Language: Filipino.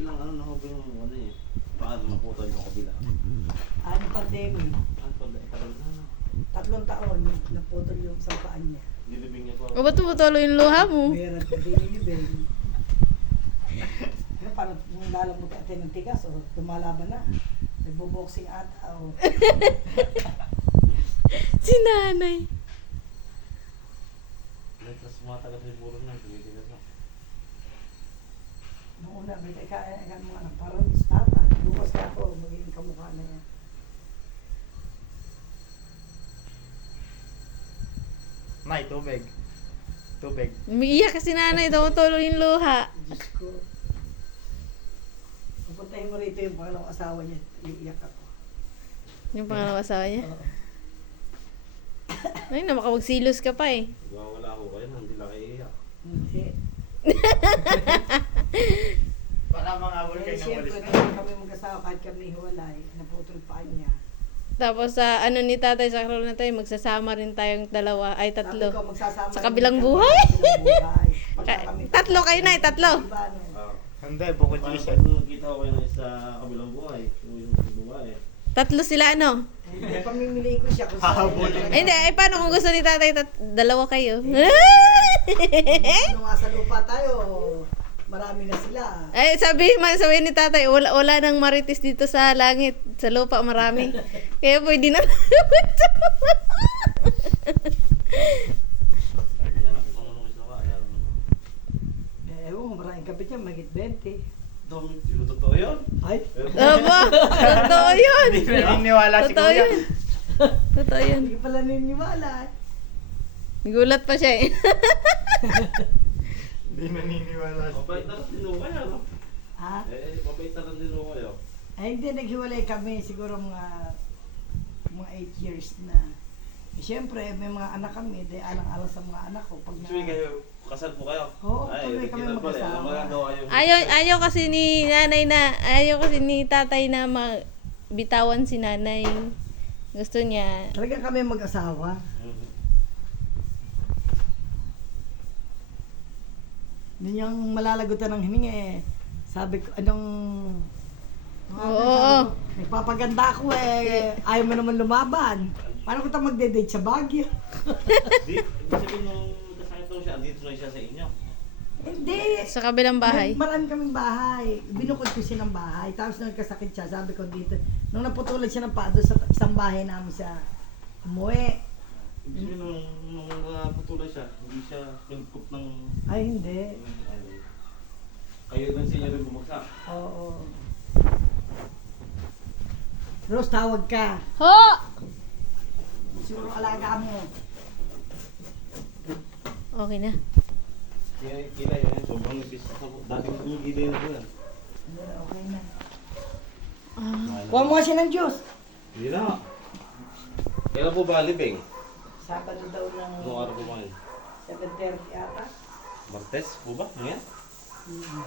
Ilang ano na ho ba yung ano eh? Paano maputol yung kabila? Ano pandemic, Ano pala? Tagal na. 3 taon, naputol yung sa paan niya. Nilibing niya pa. O ba't tumutulo yung luha mo? Meron na dinilibing. Ano, parang kung lalamot natin ng tigas, o lumalaban na. Nagbo-boxing ata, o. Si nanay. Tapos matagal sa buro na. Tumitigas na. Noong una, may kaya mo anak, parang istata. Bukas ka ako, magiging kamukha na yan. May tubig. Tubig. Umiiyak kasi nanay, tumutulo yung luha. Diyos ko. Pupuntahin mo rito yung pangalawang asawa niya, iiyak ako. Yung pangalawa asawa niya. Oo. Ay, na makapagsilos ka pa eh. Wala ko kayo, hindi lang kayo iiyak. Hindi. Baka mga abol Eh, kayo ng siyempre, walis na. kahit kami mag-asawa, kahit kami hiwalay, naputol pa niya. Tapos sa ano ni tatay sa karoon na tayo, magsasama rin tayong dalawa, ay Sabi ko, tatlo. magsasama Sa rin kabilang kami buhay? sa kabilang buhay. Pagka kami- Tatlo kayo na, tatlo. Diba, no? Hindi, bukod Paano isa. pag nakita ko kayo na sa kabilang buhay? Yung babae. Tatlo sila ano? Hindi, pamimili ko siya kung saan. Hahabulin. Ay, hindi, ay paano kung gusto ni tatay, dalawa kayo? Nung nga sa lupa tayo, marami na sila. Ay, sabihin ni tatay, wala nang marites dito sa langit. Sa lupa marami. Kaya pwede na. Ewan ko, maraming kapit yan, magit 20. Dami, sino totoo yun? Ay, Aba, totoo yun. Hindi naniniwala si Totoo Kuya. yun. Totoo yun. hindi ka pala naniniwala. Gulat pa siya eh. Hindi naniniwala si Mabait na rin din ho kayo, no? Ha? Mabait na rin din ho kayo. Ay, hindi, naghiwalay kami siguro mga 8 years na. Eh, siyempre, may mga anak kami, di alang-alang sa mga anak ko. Pag na, Gusto kayo, kasal po kayo? Oo, Ay, tuloy kami original pala. mag-asawa. Ano magagawa yung... Ayaw kasi ni nanay na, ayaw kasi ni tatay na bitawan si nanay. Gusto niya. talaga kami mag-asawa. Mhm. Yun yung malalagutan ng hininga eh. Sabi ko, anong... Oo. Nagpapaganda ako eh. Ayaw mo naman lumaban. Paano ko tayo magde-date sa Baguio? Di, ibig sabihin nung nagkasakit daw siya, andito na siya sa inyo. Hindi. Sa kabilang bahay. Marami kaming bahay. Binukod ko siya ng bahay. Tapos nung nagkasakit siya, sabi ko dito, nung naputulan siya ng paa doon sa isang bahay namin siya, umuwi. Ibig sabihin nung naputulan siya, hindi siya pinagkup ng... Ay, hindi. Kayo lang siya rin bumagsak. Oo. Rose, tawag ka. Ho! Siguro alaga mo. Okay na. Kila yun, sobrang nipis. Dating gilay na po yan. Hindi, okay na. Ah. Kuha mo kasi ng Diyos. Hindi na. Kailan po ba libing? Sabado daw ng Anong araw po ba yun? 7:30 ata. Martes po ba? Ngayon? Hmm.